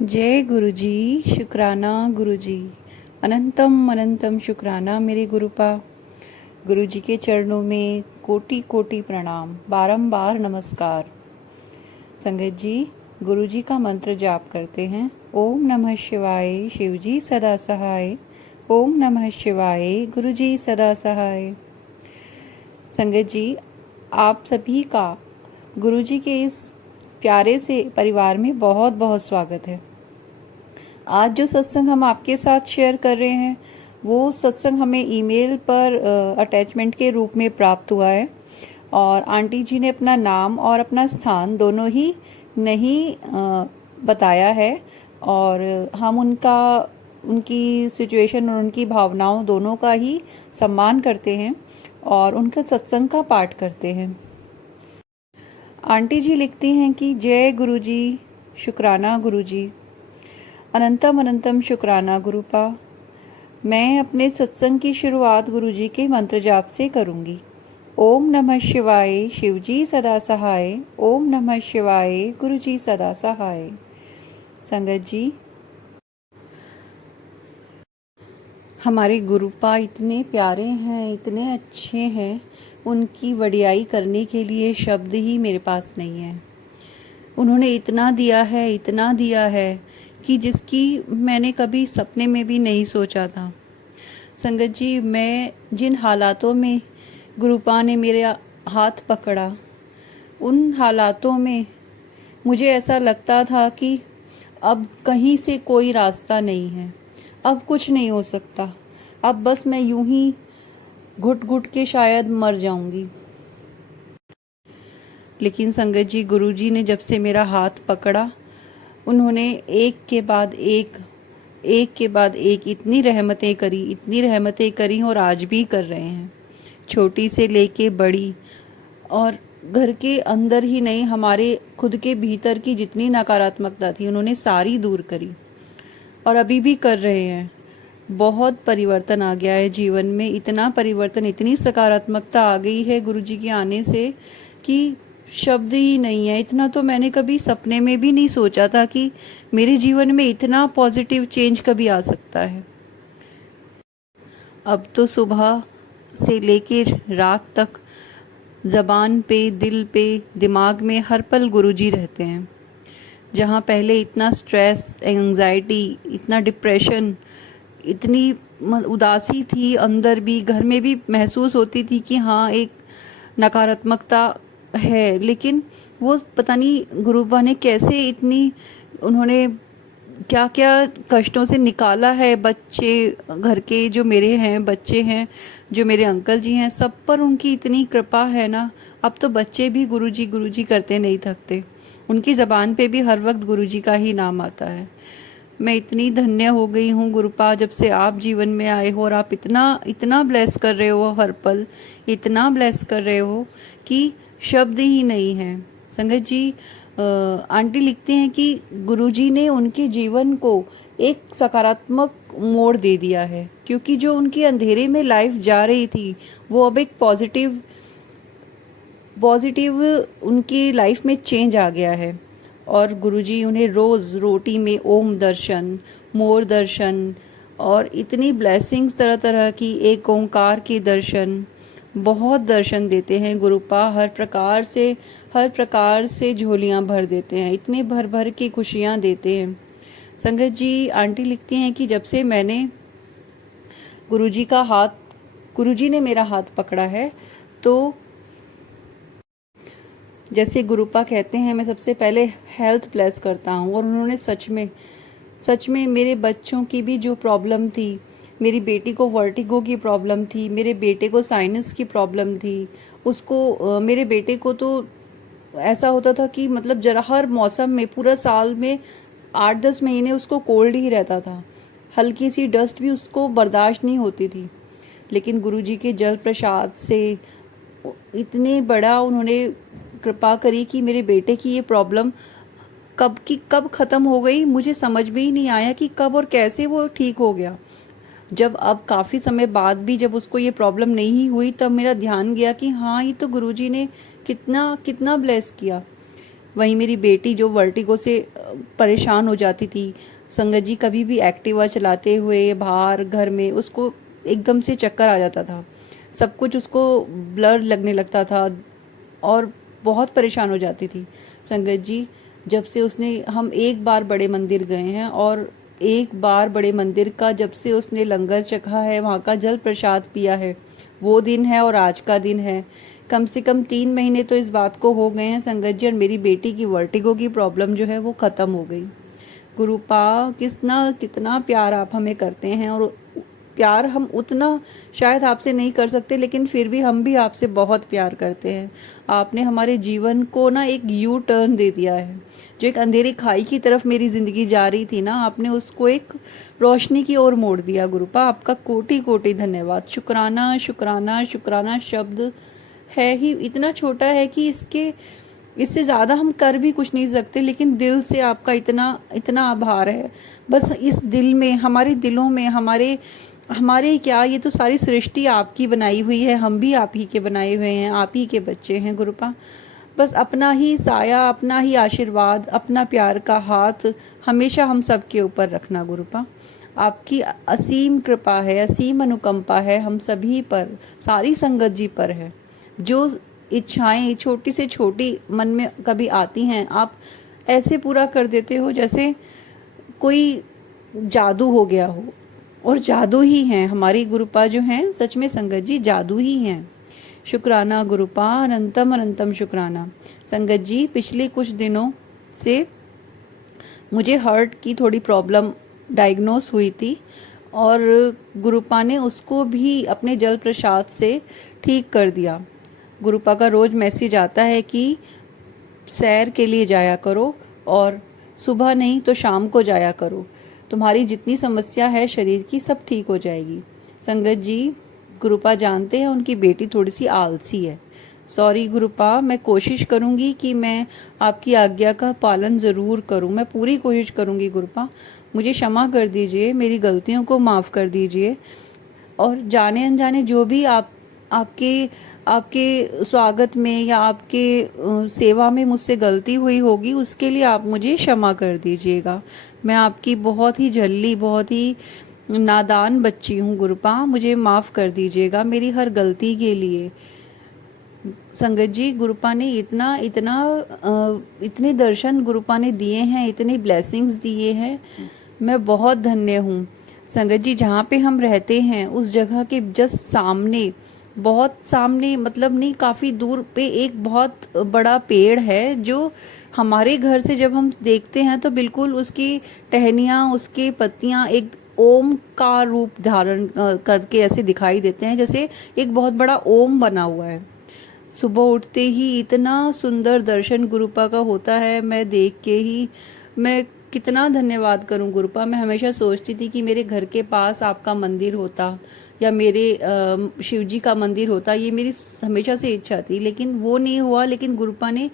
जय गुरु जी। शुक्राना गुरु जी। अनंतम अनंतम शुक्राना मेरे गुरुपा। गुरु जी के चरणों में कोटि कोटि प्रणाम, बारंबार नमस्कार। संगत जी, गुरु जी का मंत्र जाप करते हैं। ओम नमः शिवाय, शिव जी सदा सहाय। ओम नमः शिवाय, गुरु जी सदा सहाय। संगत जी, आप सभी का गुरु जी के इस प्यारे से परिवार में बहुत बहुत स्वागत है। आज जो सत्संग हम आपके साथ शेयर कर रहे हैं वो सत्संग हमें ईमेल पर अटैचमेंट के रूप में प्राप्त हुआ है और आंटी जी ने अपना नाम और अपना स्थान दोनों ही नहीं बताया है और हम उनकी सिचुएशन और उनकी भावनाओं दोनों का ही सम्मान करते हैं और उनका सत्संग का पाठ करते हैं। आंटी जी लिखती हैं कि जय गुरु जी, शुक्राना गुरु जी, अनंतम अनंतम शुक्राना गुरुपा। मैं अपने सत्संग की शुरुआत गुरु जी के मंत्र जाप से करूंगी। ओम नमः शिवाय, शिव जी सदा सहाय। ओम नमः शिवाय, गुरु जी सदा सहाय। संगत जी, हमारे गुरुपा इतने प्यारे हैं, इतने अच्छे हैं, उनकी वडियाई करने के लिए शब्द ही मेरे पास नहीं है। उन्होंने इतना दिया है कि जिसकी मैंने कभी सपने में भी नहीं सोचा था। संगत जी, मैं जिन हालातों में गुरुपा ने मेरा हाथ पकड़ा, उन हालातों में मुझे ऐसा लगता था कि अब कहीं से कोई रास्ता नहीं है, अब कुछ नहीं हो सकता, अब बस मैं यूं ही घुट घुट के शायद मर जाऊंगी। लेकिन संगत जी, गुरुजी ने जब से मेरा हाथ पकड़ा, उन्होंने एक के बाद एक इतनी रहमतें करी और आज भी कर रहे हैं। छोटी से लेके बड़ी, और घर के अंदर ही नहीं, हमारे खुद के भीतर की जितनी नकारात्मकता थी उन्होंने सारी दूर करी और अभी भी कर रहे हैं। बहुत परिवर्तन आ गया है जीवन में, इतना परिवर्तन, इतनी सकारात्मकता आ गई है गुरुजी के आने से कि शब्द ही नहीं है। इतना तो मैंने कभी सपने में भी नहीं सोचा था कि मेरे जीवन में इतना पॉजिटिव चेंज कभी आ सकता है। अब तो सुबह से लेके रात तक ज़बान पे, दिल पे, दिमाग में हर पल गुरुजी रहते हैं। जहाँ पहले इतना स्ट्रेस, एंजाइटी, इतना डिप्रेशन, इतनी उदासी थी, अंदर भी घर में भी महसूस होती थी कि हाँ एक नकारात्मकता है, लेकिन वो पता नहीं गुरुबा ने कैसे इतनी, उन्होंने क्या क्या कष्टों से निकाला है। बच्चे, घर के जो मेरे हैं बच्चे हैं, जो मेरे अंकल जी हैं, सब पर उनकी इतनी कृपा है ना। अब तो बच्चे भी गुरुजी करते नहीं थकते, उनकी ज़बान पे भी हर वक्त गुरुजी का ही नाम आता है। मैं इतनी धन्य हो गई हूँ गुरुपा, जब से आप जीवन में आए हो और आप इतना ब्लेस कर रहे हो, हर पल इतना ब्लेस कर रहे हो कि शब्द ही नहीं है। संगत जी, आंटी लिखती हैं कि गुरुजी ने उनके जीवन को एक सकारात्मक मोड़ दे दिया है, क्योंकि जो उनकी अंधेरे में लाइफ जा रही थी वो अब एक पॉजिटिव उनकी लाइफ में चेंज आ गया है। और गुरुजी उन्हें रोज़ रोटी में ओम दर्शन, मोर दर्शन और इतनी ब्लेसिंग्स तरह तरह की, एक ओंकार के दर्शन, बहुत दर्शन देते हैं गुरुपा। हर प्रकार से झोलियां भर देते हैं, इतने भर भर की खुशियां देते हैं। संगत जी, आंटी लिखती हैं कि जब से मैंने गुरुजी ने मेरा हाथ पकड़ा है, तो जैसे गुरुपा कहते हैं, मैं सबसे पहले हेल्थ ब्लेस करता हूँ। और उन्होंने सच में मेरे बच्चों की भी जो प्रॉब्लम थी, मेरी बेटी को वर्टिगो की प्रॉब्लम थी, मेरे बेटे को साइनस की प्रॉब्लम थी, मेरे बेटे को तो ऐसा होता था कि मतलब जरा हर मौसम में, पूरा साल में 8-10 महीने उसको कोल्ड ही रहता था, हल्की सी डस्ट भी उसको बर्दाश्त नहीं होती थी। लेकिन गुरुजी के जल प्रसाद से इतने बड़ा उन्होंने कृपा करी कि मेरे बेटे की ये प्रॉब्लम कब ख़त्म हो गई, मुझे समझ में ही नहीं आया कि कब और कैसे वो ठीक हो गया। जब अब काफ़ी समय बाद भी जब उसको ये प्रॉब्लम नहीं हुई, तब मेरा ध्यान गया कि हाँ, ये तो गुरुजी ने कितना कितना ब्लेस किया। वहीं मेरी बेटी जो वर्टिगो से परेशान हो जाती थी, संगत जी कभी भी एक्टिवा चलाते हुए बाहर घर में उसको एकदम से चक्कर आ जाता था, सब कुछ उसको ब्लर लगने लगता था और बहुत परेशान हो जाती थी। संगत जी जब से उसने, हम एक बार बड़े मंदिर गए हैं और एक बार बड़े मंदिर का जब से उसने लंगर चखा है, वहाँ का जल प्रसाद पिया है, वो दिन है और आज का दिन है। कम से कम 3 महीने तो इस बात को हो गए हैं संगत जी, और मेरी बेटी की वर्टिगो की प्रॉब्लम जो है वो ख़त्म हो गई। गुरुपा कितना कितना प्यार आप हमें करते हैं, और प्यार हम उतना शायद आपसे नहीं कर सकते, लेकिन फिर भी हम भी आपसे बहुत प्यार करते हैं। आपने हमारे जीवन को ना एक यू टर्न दे दिया है। जो एक अंधेरी खाई की तरफ मेरी ज़िंदगी जा रही थी ना, आपने उसको एक रोशनी की ओर मोड़ दिया। गुरुपा आपका कोटि कोटि धन्यवाद। शुक्राना शुक्राना शुक्राना शब्द है ही इतना छोटा है कि इससे ज़्यादा हम कर भी कुछ नहीं सकते, लेकिन दिल से आपका इतना इतना आभार है। बस इस दिल में, हमारे दिलों में, हमारे हमारे क्या, ये तो सारी सृष्टि आपकी बनाई हुई है, हम भी आप ही के बनाए हुए हैं, आप ही के बच्चे हैं गुरुपा। बस अपना ही साया, अपना ही आशीर्वाद, अपना प्यार का हाथ हमेशा हम सब के ऊपर रखना गुरुपा। आपकी असीम कृपा है, असीम अनुकंपा है हम सभी पर, सारी संगत जी पर है। जो इच्छाएं छोटी से छोटी मन में कभी आती हैं, आप ऐसे पूरा कर देते हो जैसे कोई जादू हो गया हो, और जादू ही हैं हमारी गुरुपा जो हैं, सच में संगत जी जादू ही हैं। शुक्राना गुरुपा, अनंतम अनंतम शुक्राना। संगत जी पिछले कुछ दिनों से मुझे हार्ट की थोड़ी प्रॉब्लम डायग्नोस हुई थी, और गुरुपा ने उसको भी अपने जल प्रसाद से ठीक कर दिया। गुरुपा का रोज़ मैसेज आता है कि सैर के लिए जाया करो, और सुबह नहीं तो शाम को जाया करो, तुम्हारी जितनी समस्या है शरीर की सब ठीक हो जाएगी। संगत जी गुरुपा जानते हैं उनकी बेटी थोड़ी सी आलसी है। सॉरी गुरुपा, मैं कोशिश करूंगी कि मैं आपकी आज्ञा का पालन ज़रूर करूं, मैं पूरी कोशिश करूंगी गुरुपा। मुझे क्षमा कर दीजिए, मेरी गलतियों को माफ़ कर दीजिए, और जाने अनजाने जो भी आपके आपके स्वागत में या आपके सेवा में मुझसे गलती हुई होगी, उसके लिए आप मुझे क्षमा कर दीजिएगा। मैं आपकी बहुत ही झल्ली, बहुत ही नादान बच्ची हूँ गुरुपा, मुझे माफ़ कर दीजिएगा मेरी हर गलती के लिए। संगत जी गुरुपा ने इतना इतना इतने दर्शन गुरुपा ने दिए हैं, इतनी ब्लेसिंग्स दिए हैं, मैं बहुत धन्य हूँ। संगत जी जहाँ पे हम रहते हैं उस जगह के जस्ट सामने, बहुत सामने मतलब नहीं, काफ़ी दूर पे एक बहुत बड़ा पेड़ है, जो हमारे घर से जब हम देखते हैं तो बिल्कुल उसकी टहनियाँ, उसकी पत्तियाँ एक ओम का रूप धारण करके ऐसे दिखाई देते हैं, जैसे एक बहुत बड़ा ओम बना हुआ है। सुबह उठते ही इतना सुंदर दर्शन गुरुपा का होता है, मैं देख के ही मैं कितना धन्यवाद करूं गुरुपा। मैं हमेशा सोचती थी कि मेरे घर के पास आपका मंदिर होता, या मेरे शिव जी का मंदिर होता, ये मेरी हमेशा से इच्छा थी, लेकिन वो नहीं हुआ। लेकिन गुरुपा ने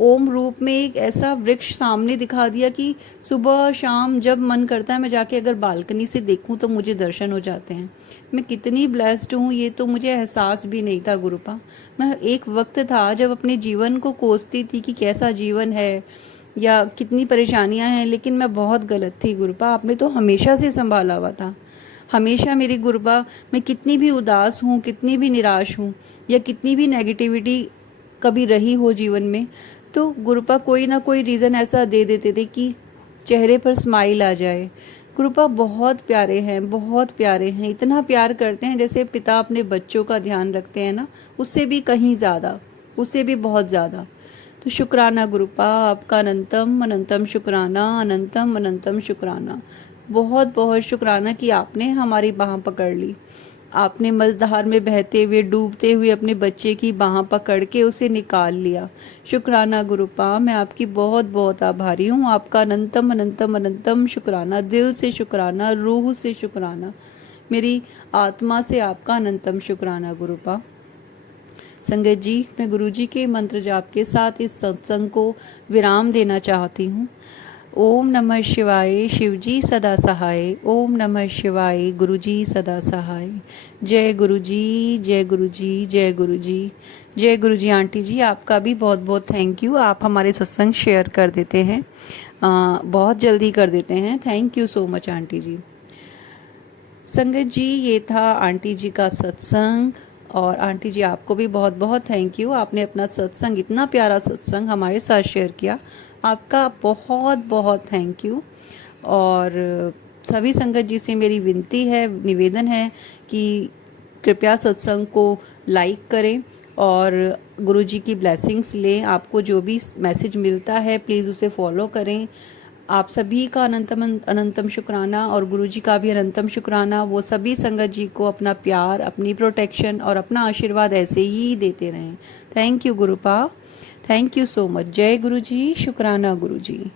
ओम रूप में एक ऐसा वृक्ष सामने दिखा दिया कि सुबह शाम जब मन करता है मैं जाके अगर बालकनी से देखूं तो मुझे दर्शन हो जाते हैं। मैं कितनी ब्लेस्ड हूँ, ये तो मुझे एहसास भी नहीं था गुरुपा। मैं एक वक्त था जब अपने जीवन को कोसती थी कि कैसा जीवन है या कितनी परेशानियां हैं, लेकिन मैं बहुत गलत थी गुरुपा। आपने तो हमेशा से संभाला हुआ था, हमेशा मेरी गुरुपा। मैं कितनी भी उदास हूँ, कितनी भी निराश हूँ, या कितनी भी नेगेटिविटी कभी रही हो जीवन में, तो गुरुपा कोई ना कोई रीज़न ऐसा दे देते थे कि चेहरे पर स्माइल आ जाए। गुरुपा बहुत प्यारे हैं, बहुत प्यारे हैं, इतना प्यार करते हैं जैसे पिता अपने बच्चों का ध्यान रखते हैं ना, उससे भी कहीं ज़्यादा, उससे भी बहुत ज़्यादा। तो शुक्राना गुरुपा, आपका अनंतम अनंतम शुक्राना, अनंतम अनंतम शुक्राना। बहुत बहुत शुक्राना कि आपने हमारी बाह पकड़ ली, आपने मझधार में बहते हुए, डूबते हुए अपने बच्चे की बाह पकड़ के उसे निकाल लिया। शुक्राना गुरुपा, मैं आपकी बहुत बहुत आभारी हूँ। आपका अनंतम अनंतम अनंतम शुक्राना, दिल से शुक्राना, रूह से शुक्राना, मेरी आत्मा से आपका अनंतम शुक्राना गुरुपा। संगत जी मैं गुरु जी के मंत्र जाप के साथ इस सत्संग को विराम देना चाहती हूँ। ओम नमः शिवाय, शिवजी सदा सहाय। ओम नमः शिवाय, गुरुजी सदा सहाय। जय गुरु जी, जय गुरु जी, जय गुरु जी। जय गुरु जी। आंटी जी आपका भी बहुत बहुत थैंक यू, आप हमारे सत्संग शेयर कर देते हैं, बहुत जल्दी कर देते हैं। Thank you so much aunty जी। संगत जी ये था आंटी जी का सत्संग, और आंटी जी आपको भी बहुत बहुत थैंक यू, आपने अपना सत्संग, इतना प्यारा सत्संग हमारे साथ शेयर किया, आपका बहुत बहुत थैंक यू। और सभी संगत जी से मेरी विनती है, निवेदन है कि कृपया सत्संग को लाइक करें और गुरु जी की ब्लेसिंग्स लें। आपको जो भी मैसेज मिलता है प्लीज़ उसे फॉलो करें। आप सभी का अनंतम अनंतम शुक्राना, और गुरु जी का भी अनंतम शुक्राना। वो सभी संगत जी को अपना प्यार, अपनी प्रोटेक्शन और अपना आशीर्वाद ऐसे ही देते रहें। Thank you गुरुपा, thank you so much. जय गुरु जी, शुक्राना गुरु जी।